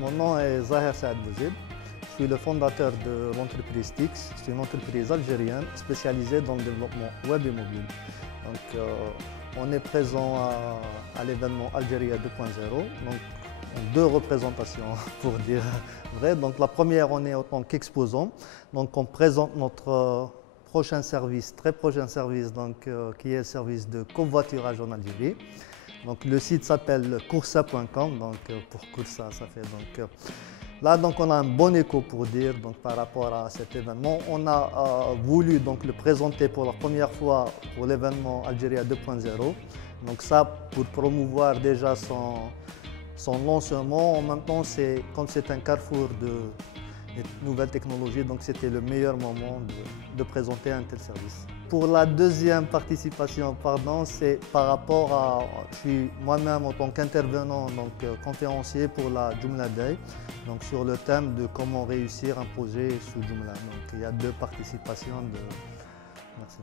Mon nom est Zahir Saad Bouzid. Je suis le fondateur de l'entreprise TIX. C'est une entreprise algérienne spécialisée dans le développement web et mobile. On est présent à l'événement Algérie 2.0, en deux représentations pour dire vrai. Donc, la première, on est en tant qu'exposant. On présente notre prochain service, très prochain service, qui est le service de covoiturage en Algérie. Le site s'appelle coursa.com, pour Coursa, ça fait là, on a un bon écho pour dire par rapport à cet événement. On a voulu le présenter pour la première fois pour l'événement Algérie 2.0. Ça pour promouvoir déjà son lancement. En même temps, comme c'est un carrefour de nouvelles technologies, c'était le meilleur moment de présenter un tel service. Pour la deuxième participation, c'est par rapport à, je suis moi-même en tant qu'intervenant, conférencier pour la Joomla Day, sur le thème de comment réussir un projet sous Joomla. Il y a deux participations. Merci.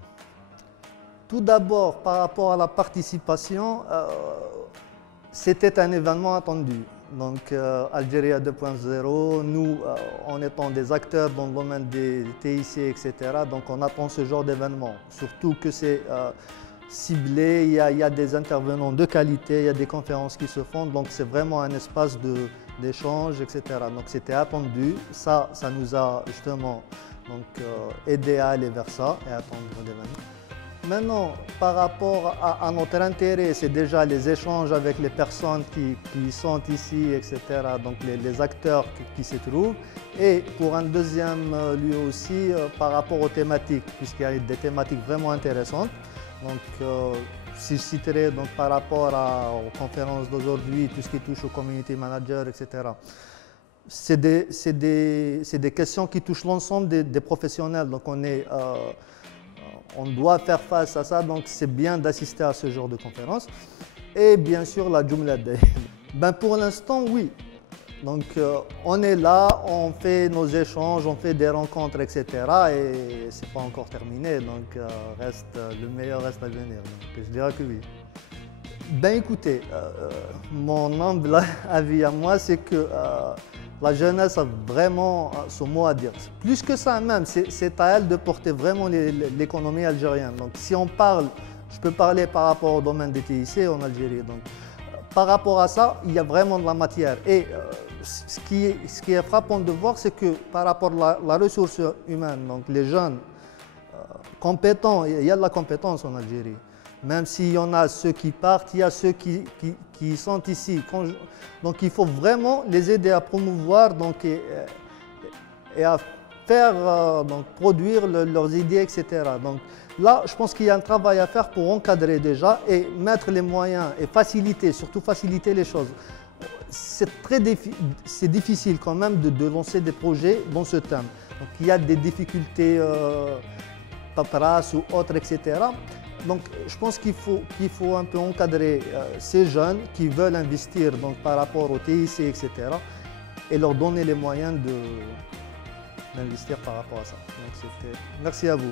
Tout d'abord, par rapport à la participation, c'était un événement attendu. Algérie 2.0, nous, en étant des acteurs dans le domaine des TIC, etc., on attend ce genre d'événement. Surtout que c'est ciblé, il y a des intervenants de qualité, il y a des conférences qui se font, c'est vraiment un espace d'échange, etc. C'était attendu, ça nous a justement aidé à aller vers ça et à attendre l'événement. Maintenant, par rapport à notre intérêt, c'est déjà les échanges avec les personnes qui sont ici, etc., les acteurs qui se trouvent. Et pour un deuxième lieu aussi, par rapport aux thématiques, puisqu'il y a des thématiques vraiment intéressantes. Si je citerai par rapport aux conférences d'aujourd'hui, tout ce qui touche au community manager, etc., c'est des questions qui touchent l'ensemble des professionnels. On doit faire face à ça, c'est bien d'assister à ce genre de conférence. Et bien sûr, la Joomla Day. Pour l'instant, oui. On est là, on fait nos échanges, on fait des rencontres, etc. Et ce n'est pas encore terminé, le meilleur reste à venir. Je dirais que oui. Écoutez, mon humble avis à moi, c'est que la jeunesse a vraiment son mot à dire. Plus que ça même, c'est à elle de porter vraiment l'économie algérienne. Si on parle, je peux parler par rapport au domaine des TIC en Algérie. Par rapport à ça, il y a vraiment de la matière. Et ce qui est frappant de voir, c'est que par rapport à la ressource humaine, les jeunes compétents, il y a de la compétence en Algérie. Même s'il y en a ceux qui partent, il y a ceux qui sont ici. Il faut vraiment les aider à promouvoir et à faire produire leurs idées, etc. Là, je pense qu'il y a un travail à faire pour encadrer déjà et mettre les moyens et faciliter, surtout faciliter les choses. C'est difficile quand même de lancer des projets dans ce thème. Il y a des difficultés paperasse ou autres, etc. Je pense qu'il faut un peu encadrer ces jeunes qui veulent investir par rapport au TIC, etc. et leur donner les moyens d'investir par rapport à ça. Merci à vous.